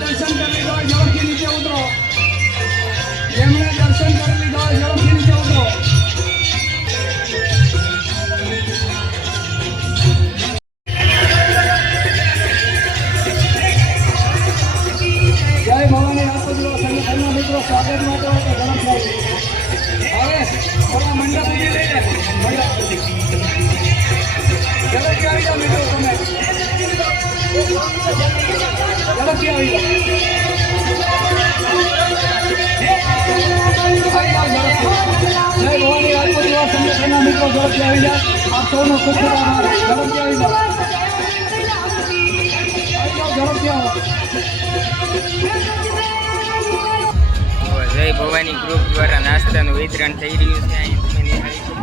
दर्शन कर लीधो जलम के नीचे उतरो। जेमने दर्शन कर लीधो जलम के नीचे उतरो। जय भवानी आपको संगठन मित्रों स्वागत માટે ગરમ થાય હવે થોડા મંડપ સુધી લઈ જાય મંડપ જલ્દી આવી જાઓ મિત્રો તમે જલ્દી આવી જાઓ જય ભવાની રાજપૂત યુવા સંગઠનના મિત્રો ઝડપથી આવી જાઓ આપ સૌનો ખૂબ ખૂબ આભાર ઝડપથી આવી જાઓ ઝડપથી આવો જય ભવાની ગ્રુપ દ્વારા નાસ્તાનું વિતરણ થઈ રહ્યું છે અહીં તમે નિહાળી શકો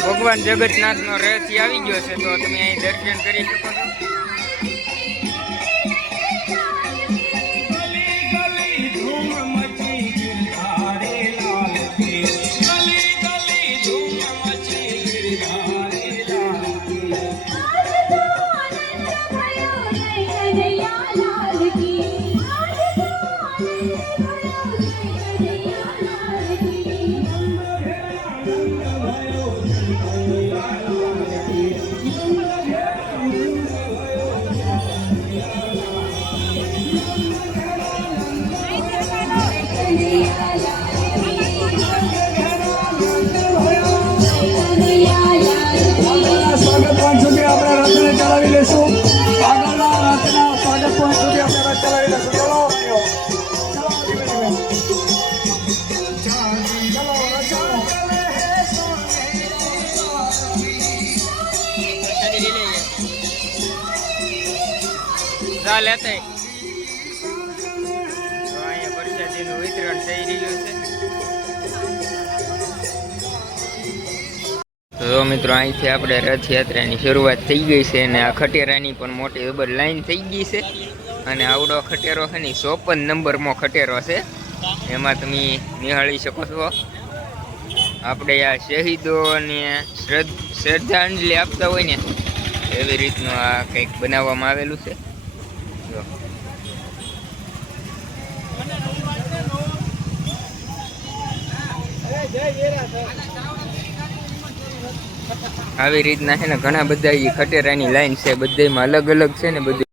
ભગવાન જગન્નાથનો રથ આવી ગયો છે તો તમે અહીં દર્શન કરી શકો છો લેતા અહીંયા પ્રસાદીનું વિતરણ થઈ રહ્યું છે તો મિત્રો અહીંથી આપણે રથયાત્રાની શરૂઆત થઈ ગઈ છે અને આ ખટેરાની પણ મોટી જબર લાઈન થઈ ગઈ છે અને આવડો ખટેરો છે ને 54 નંબરમાં ખટેરો છે એમાં તમે નિહાળી શકો છો આપણે આ શહીદોને શ્રદ્ધાંજલિ આપતા હોય ને એવી રીતનું આ કંઈક બનાવવામાં આવેલું છે આવી રીતના છે ને ઘણા બધા ખટેરાની લાઈન છે બધામાં અલગ અલગ છે ને બધું